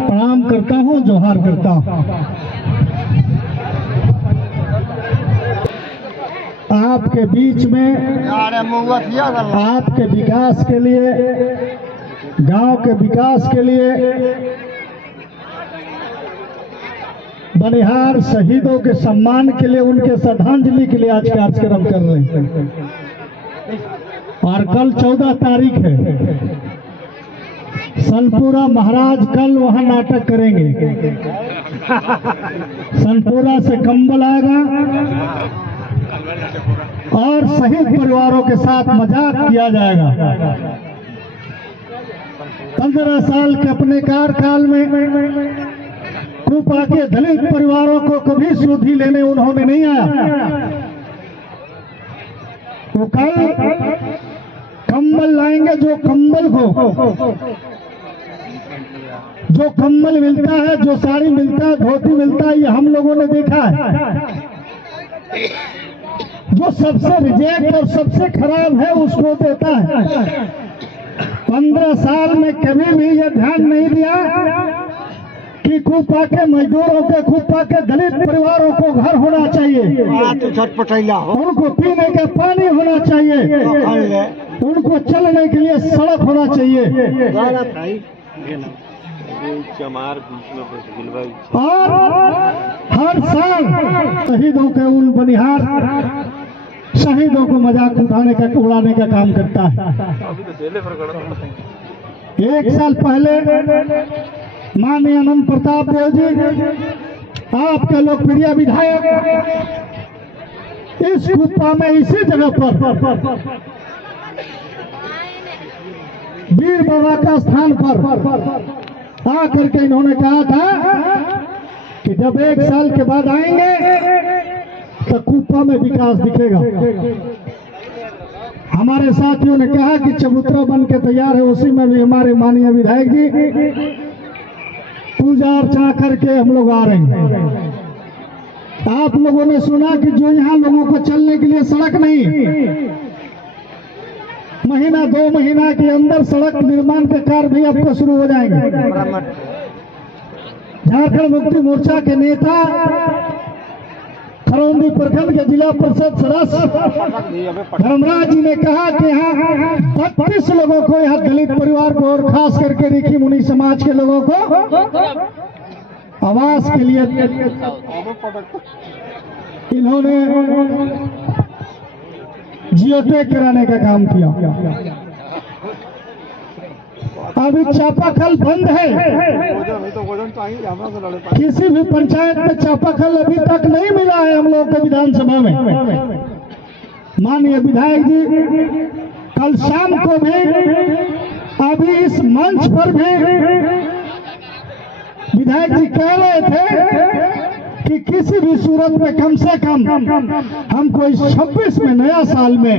प्रणाम करता हूँ, जोहार करता हूँ। आपके बीच में आपके विकास के लिए, गांव के विकास के लिए, बनिहार शहीदों के सम्मान के लिए, उनके श्रद्धांजलि के लिए आज कार्यक्रम कर रहे हैं। और कल 14 तारीख है, सनपुरा महाराज कल वहां नाटक करेंगे। सनपुरा से कंबल आएगा और शहीद परिवारों के साथ मजाक किया जाएगा। 15 साल के अपने कार्यकाल में कृपा के दलित परिवारों को कभी सुधि लेने उन्होंने नहीं आया। तो कल कंबल लाएंगे, जो कंबल मिलता है, जो साड़ी मिलता है, धोती मिलता है, ये हम लोगों ने देखा है। जो सबसे रिजेक्ट और सबसे खराब है उसको देता है। 15 साल में कभी भी ये ध्यान नहीं दिया कि कुपा के मजदूरों के, कुपा के दलित परिवारों को घर होना चाहिए, उनको पीने का पानी होना चाहिए, उनको चलने के लिए सड़क होना चाहिए। और हर साल शहीदों के, उन बनिहार शहीदों को मजाक उड़ाने का काम करता है। 1 साल पहले माननीय अनंत प्रताप देव जी, आपके लोकप्रिय विधायक, इस कुप्पा में इसी जगह पर वीर बाबा का स्थान पर आकर के इन्होंने कहा था कि जब 1 साल के बाद आएंगे तो कुप्पा में विकास दिखेगा। हमारे साथियों ने कहा कि चबूतरा बन के तैयार है, उसी में भी हमारे माननीय विधायक जी पूजा अर्चना करके हम लोग आ रहे हैं। आप लोगों ने सुना कि जो यहाँ लोगों को चलने के लिए सड़क नहीं, महीना 2 महीना के अंदर सड़क निर्माण के कार्य भी आपको शुरू हो जाएंगे। झारखंड मुक्ति मोर्चा के नेता, खरौंदी प्रखंड के जिला परिषद सदस्य धर्मराज जी ने कहा कि यहाँ 32 लोगों को, यहाँ दलित परिवार को और खास करके ऋषि मुनि समाज के लोगों को आवास के लिए इन्होंने जियोटेक कराने का काम किया। अभी चापाकल बंद है, किसी भी पंचायत में चापाकल अभी तक नहीं मिला है हम लोगों को विधानसभा में। माननीय विधायक जी कल शाम को भी अभी इस मंच पर भी विधायक जी कह रहे थे कि किसी भी सूरत में कम से कम हमको इस 26 में, नया साल में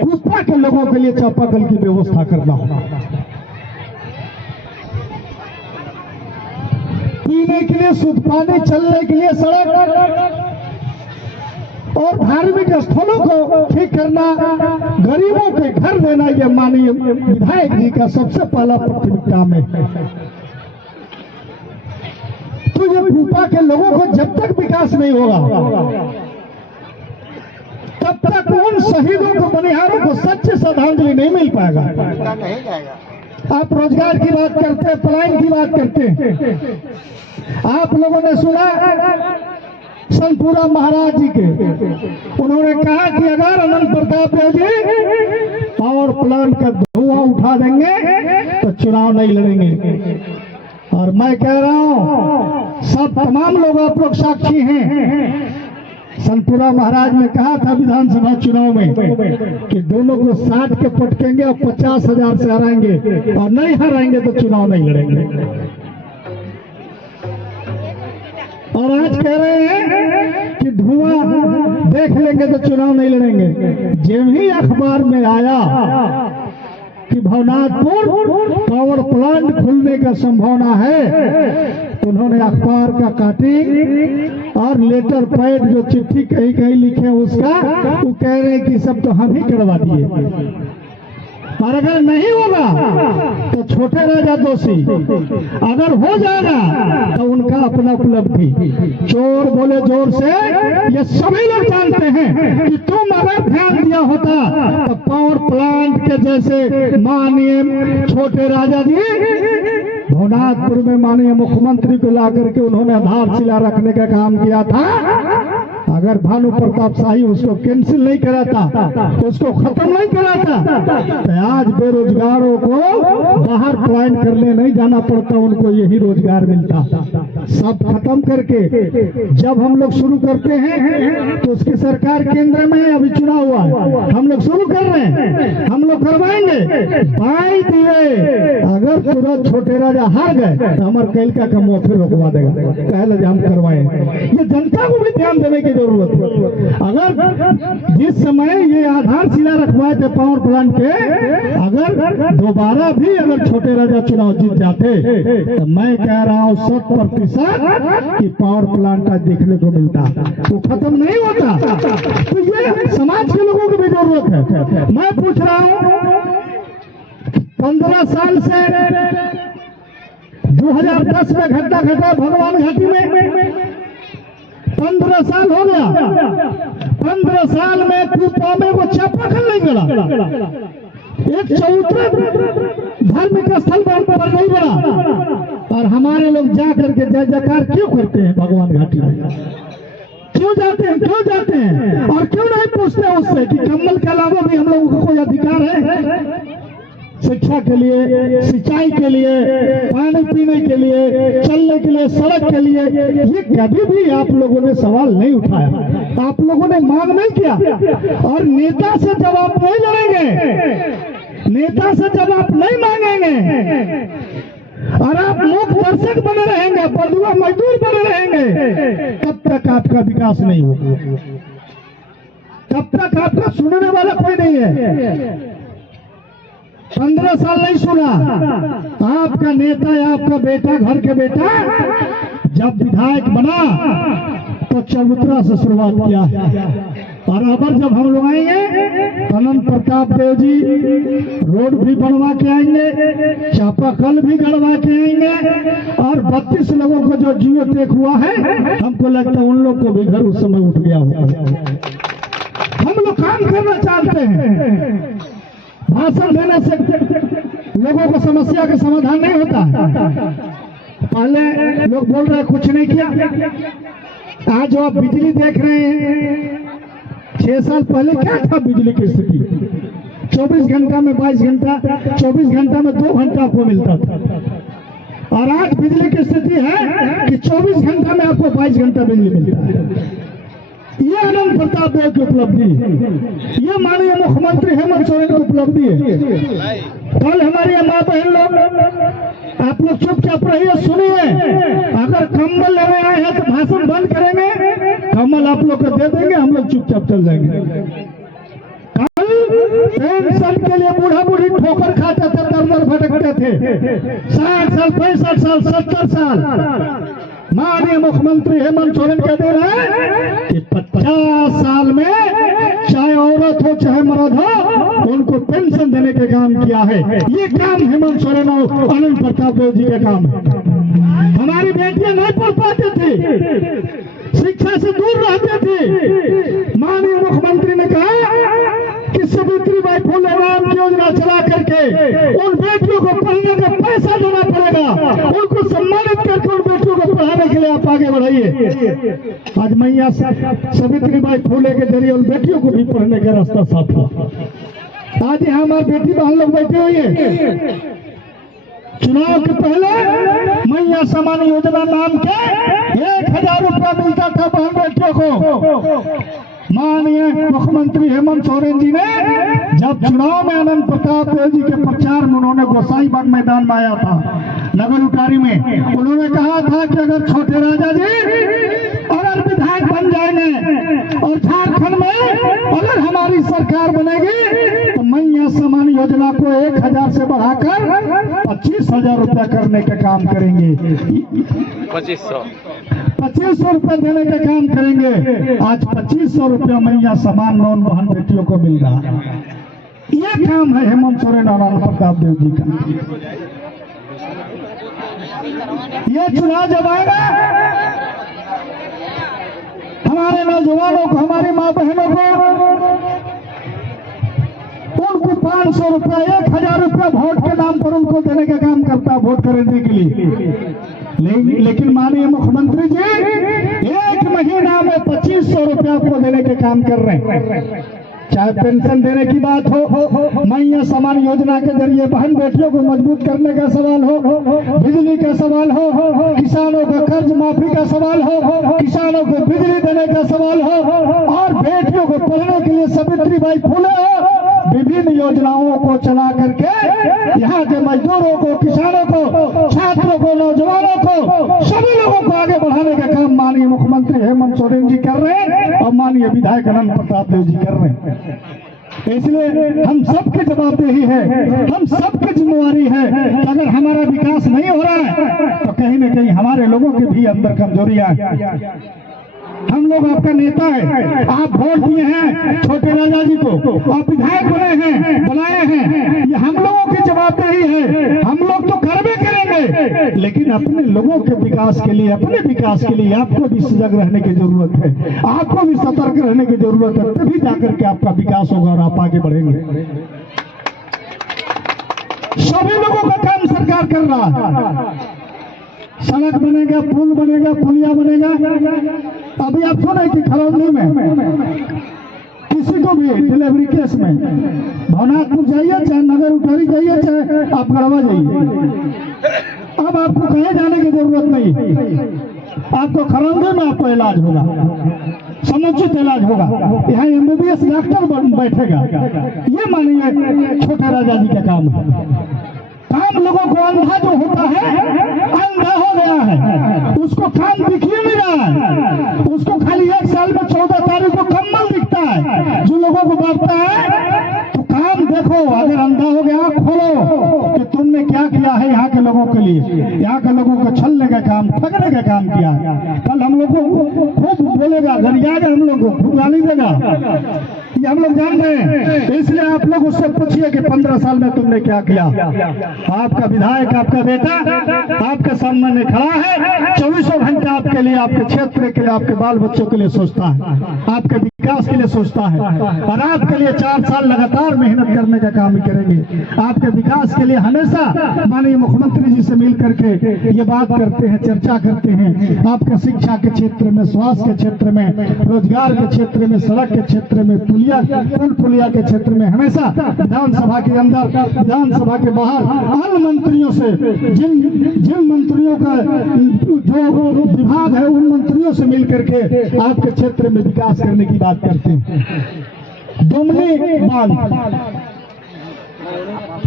कुप्पा के लोगों के लिए चापाकल की व्यवस्था करना होगा। पीने के लिए शुद्ध पानी, चलने के लिए सड़क और धार्मिक स्थलों को ठीक करना, गरीबों के घर देना, ये माननीय विधायक जी का सबसे पहला प्राथमिकता में है। तो ये कुप्पा के लोगों को जब तक विकास नहीं होगा तब तक उन शहीदों को, बनिहारों को सच्ची श्रद्धांजलि नहीं मिल पाएगा। आप रोजगार की बात करते हैं, पलायन की बात करते हैं। आप लोगों ने सुना सनपुरा महाराज जी के, उन्होंने कहा कि अगर अनंत प्रताप देव जी पावर प्लांट का धुआं उठा देंगे तो चुनाव नहीं लड़ेंगे। और मैं कह रहा हूं, सब तमाम लोग, आप लोग साक्षी हैं, सनपुरा महाराज ने कहा था विधानसभा चुनाव में कि दोनों को 60 के पटकेंगे और 50,000 से हराएंगे, और नहीं हराएंगे तो चुनाव नहीं लड़ेंगे। और आज कह रहे हैं कि धुआं देख लेंगे तो चुनाव नहीं लड़ेंगे। जब ही अखबार में आया कि भवनाथपुर पावर प्लांट खुलने का संभावना है, उन्होंने अखबार का काटी और लेटर पैड, जो चिट्ठी कहीं कहीं लिखे उसका, वो कह रहे हैं कि सब तो हम ही करवा दिए। और अगर नहीं होगा तो छोटे राजा दोषी, अगर हो जाएगा तो उनका अपना उपलब्धि। चोर बोले जोर से, ये सभी लोग जानते हैं कि तुम अगर ध्यान दिया होता तो पावर प्लांट के जैसे माननीय छोटे राजा जी भवनाथपुर में माननीय मुख्यमंत्री को ला करके उन्होंने आधारशिला रखने का काम किया था। अगर भानु प्रताप शाही उसको कैंसिल नहीं कराता, उसको खत्म नहीं कराता, तो आज बेरोजगारों को बाहर पलायन करने नहीं जाना पड़ता, उनको यही रोजगार मिलता। सब खत्म करके जब हम लोग शुरू करते हैं तो उसकी सरकार केंद्र में अभी चुनाव हुआ है, हम लोग शुरू कर रहे हैं, हम लोग करवाएंगे। भाई दिए अगर तुरंत छोटे राजा हार गए तो हमारे कैलका का मुंह फिर रोकवा देगा, पहले हम करवाएंगे। ये जनता को भी ध्यान देने की जरूरत है। अगर जिस समय ये आधारशिला रखवाए थे पावर प्लांट के, अगर दोबारा भी अगर छोटे राजा चुनाव जीत जाते तो मैं कह रहा हूँ 100% कि पावर प्लांट आज देखने को मिलता, वो खत्म नहीं होता। तो ये समाज के लोगों की भी जरूरत है। मैं पूछ रहा हूँ 15 साल से 2010 में घटना घटा भगवान घाटी में, 15 साल हो गया। 15 साल में कुपा में वो चापाकल नहीं गड़ा, एक चौतरा धार्मिक स्थल पर नहीं बना। और हमारे लोग जा करके जय जयकार क्यों करते हैं भगवान घाटी में? क्यों जाते हैं, क्यों जाते हैं? और क्यों नहीं पूछते उससे कि कम्बल के अलावा भी हम लोगों को कोई अधिकार है? शिक्षा के लिए, सिंचाई के लिए, पानी पीने के लिए, चलने के लिए, सड़क के लिए, ये कभी भी आप लोगों ने सवाल नहीं उठाया, आप लोगों ने मांग नहीं किया। और नेता से जब आप नहीं लड़ेंगे, नेता से जब आप नहीं मांगेंगे और आप मूक दर्शक बने रहेंगे, बंधुआ मजदूर बने रहेंगे, तब तक आपका विकास नहीं होगा, तब तक आपका सुनने वाला कोई नहीं है। 15 साल नहीं सुना आपका नेता या आपका बेटा, घर के बेटा जब विधायक बना तो चबूतरा से शुरुआत किया। और अबर जब हम लोग आएंगे अनंत प्रताप देव जी रोड भी बनवा के आएंगे, चापाकल भी गड़वा के आएंगे। और 32 लोगों को जो जियो टेक हुआ है, हमको लगता है उन लोग को भी घर उस समय उठ गया होगा। हम लोग काम करना चाहते हैं, भाषण देने से लोगों को समस्या का समाधान नहीं होता। पहले लोग बोल रहे कुछ नहीं किया, आज जो आप बिजली देख रहे हैं, 6 साल पहले क्या था बिजली की स्थिति? 24 घंटा में 22 घंटा, 24 घंटा में 2 घंटा आपको मिलता था। और आज बिजली की स्थिति है कि 24 घंटा में आपको 22 घंटा बिजली मिलता है। ये अनंत प्रताप देव की उपलब्धि, ये माननीय मुख्यमंत्री हेमंत सोरेन की उपलब्धि है। कल हमारी माँ बहन लोग, आप लोग चुपचाप रहिए, सुनिए। अगर कम्बल लेने आए हैं तो भाषण बंद करेंगे, कम्बल आप लोग को दे देंगे, हम लोग चुपचाप चल जाएंगे। कल पेंशन के लिए बूढ़ा बूढ़ी ठोकर खाते थे, दर भटकते थे, 60 साल, 65 साल, 70 साल। माननीय मुख्यमंत्री हेमंत सोरेन कह दे रहे हैं कि 50 साल में चाहे औरत हो चाहे मर्द हो, उनको पेंशन देने के काम किया है। ये काम हेमंत सोरेन और अनंत प्रताप देव जी का काम है। हमारी बेटियां नहीं पढ़ पाती थी, शिक्षा से दूर रहते थे। माननीय मुख्यमंत्री ने कहा कि सावित्रीबाई फुले योजना चला करके उन बेटियों को पढ़ने का पैसा देना पड़ेगा, उनको सम्मानित करके उन बेटियों को पढ़ाने के लिए आप आगे बढ़ाइए। आज मैया सावित्रीबाई फुले के जरिए उन बेटियों को भी पढ़ने का रास्ता साफ हुआ। आज यहाँ हमारी बेटी बहन लोग बैठे हुए हैं। चुनाव के पहले मैया सम्मान योजना नाम के 1000 रुपया मिलता था बहन बेटियों को। माननीय मुख्यमंत्री हेमंत सोरेन जी ने जब चुनाव में अनंत प्रताप देव जी के प्रचार में उन्होंने गोसाईबाग मैदान में आया था, नगर उटारी में, उन्होंने कहा था कि अगर छोटे राजा जी अगर विधायक बन जाएंगे और झारखंड में अगर हमारी सरकार बनेगी तो मैया सम्मान योजना को 1000 से बढ़ाकर 25,000 रुपया करने का काम करेंगे। 2500 रुपया देने का काम करेंगे। आज 2500 रुपया मैया समान नौन बहन बेटियों को मिल रहा है। ये ये काम है हेमंत सोरेन और राणा प्रताप देव जी का। ये चुनाव जब आएगा हमारे नौजवानों को, हमारी माँ बहनों को, उनको 500 रुपया 1000 रुपया वोट के नाम पर उनको देने का काम करता है, वोट खरीदने के लिए। लेकिन माननीय मुख्यमंत्री जी 1 महीना में 2500 रुपया आपको देने के काम कर रहे हैं। चाहे पेंशन देने की बात हो, मैया समान योजना के जरिए बहन बेटियों को मजबूत करने का सवाल हो, बिजली का सवाल हो, किसानों का कर्ज माफी का सवाल हो, किसानों को बिजली देने का सवाल हो, और बेटियों को पढ़ने के लिए सावित्रीबाई फुले हो, विभिन्न योजनाओं को चला करके यहाँ के मजदूरों को, किसानों को, छात्रों को, नौजवानों को, सभी लोगों को आगे बढ़ाने का काम माननीय मुख्यमंत्री हेमंत सोरेन जी कर रहे हैं और माननीय विधायक अनंत प्रताप देव जी कर रहे हैं। इसलिए हम सबकी जवाबदेही है, हम सबकी जिम्मेवारी है कि अगर हमारा विकास नहीं हो रहा है तो कहीं न कहीं हमारे लोगों के भी अंदर कमजोरियां हैं। हम लोग आपका नेता है, आप वोट दिए हैं छोटे राजा जी को, आप विधायक बनाए हैं, ये हम लोगों की जवाबदेही है। हम लोग तो करबे करेंगे, लेकिन अपने लोगों के विकास के लिए, अपने विकास के लिए आपको भी सजग रहने की जरूरत है, आपको भी सतर्क रहने की जरूरत है, तभी जाकर के आपका विकास होगा और आप आगे बढ़ेंगे। सभी लोगों का काम सरकार कर रहा है, सड़क बनेगा, पुल बनेगा, पुलिया बनेगा। अभी आप सुने कि खरौनी में किसी को भी डिलीवरी केस में भवनाथपुर जाइए, चाहे नगर उठारी जाइए, चाहे आप गढ़वा जाइए, अब आपको कहीं जाने की जरूरत नहीं, आपको खरौनी में आपको इलाज होगा, समुचित इलाज होगा। यहाँ MBBS डॉक्टर बैठेगा। ये मानिए छोटे राजा जी का काम है। काम लोगों को अंधा जो होता है, अंधा हो गया है, उसको काम दिख ही नहीं रहा है, उसको खाली 1 साल में 14 तारीख को कम्बल दिखता है। जो लोगों को बांटता है तो काम देखो, अगर अंधा हो गया खोलो कि तुमने क्या किया है यहाँ के लोगों के लिए, यहाँ के लोगों को छलने का काम, ठगने का काम किया। कल हम लोगों को खूब बोलेगा, गरियाएगा, हम लोग को खूब गाली देगा, ये हम लोग जान रहे हैं। इसलिए आप लोग उससे पूछिए कि 15 साल में तुमने क्या किया। आपका विधायक, आपका बेटा आपके सामने खड़ा है, 24 घंटा आपके लिए, आपके क्षेत्र के लिए, आपके बाल बच्चों के लिए सोचता है, आपके विकास के लिए सोचता है, और आपके लिए 4 साल लगातार मेहनत करने का काम करेंगे। आपके विकास के लिए हमेशा माननीय मुख्यमंत्री जी से मिल करके ये बात करते हैं, चर्चा करते हैं। आपके शिक्षा के क्षेत्र में, स्वास्थ्य के क्षेत्र में, रोजगार के क्षेत्र में, सड़क के क्षेत्र में, पुलिया के क्षेत्र में, हमेशा विधानसभा के अंदर, विधानसभा के बाहर अन्य मंत्रियों से, जिन मंत्रियों का जो विभाग है उन मंत्रियों से मिल करके आपके क्षेत्र में विकास करने की बात करते हैं। डोमनी बांध,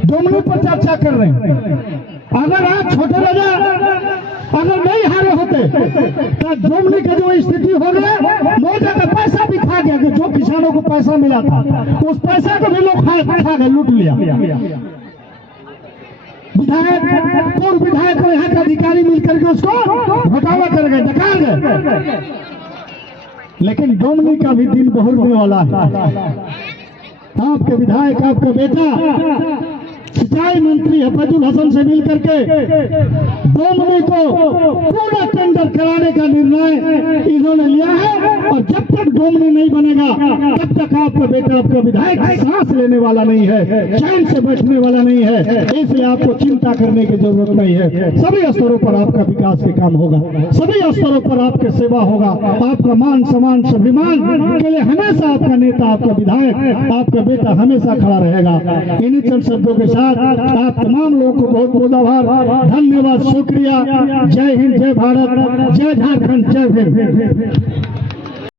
डोमनी पर चर्चा कर रहे हैं। अगर आप छोटे राजा अगर नहीं हारे होते तो डोमनी का जो स्थिति हो गया, मोदी का पैसा भी खा गया, कि जो किसानों को पैसा मिला था उस पैसा को भी लोग खा गए, लूट लिया। विधायक, पूर्व विधायक को यहाँ के अधिकारी मिलकर के उसको घोटाला कर गए, डकार गए। लेकिन डोमनी का भी दिन बहुरने वाला है। आपके विधायक, आपका बेटा सिंचाई मंत्री हफीजुल हसन से मिल करके डोमनी को पूरा टेंडर कराने का निर्णय इन्होंने लिया है, और जब तक डोमनी नहीं बनेगा तब तक आपका बेटा, आपका विधायक सांस लेने वाला नहीं है, चैन से बैठने वाला नहीं है। इसलिए आपको चिंता करने की जरूरत नहीं है। सभी स्तरों पर आपका विकास के काम होगा, सभी स्तरों पर आपकी सेवा होगा, आपका मान सम्मान स्वाभिमान के लिए हमेशा आपका नेता, आपका विधायक, आपका बेटा हमेशा खड़ा रहेगा। इन्हीं चंद शब्दों के साथ आप तमाम लोगों को बहुत बहुत आभार, धन्यवाद, शुक्रिया। जय हिंद, जय भारत, जय झारखंड, जय भीम।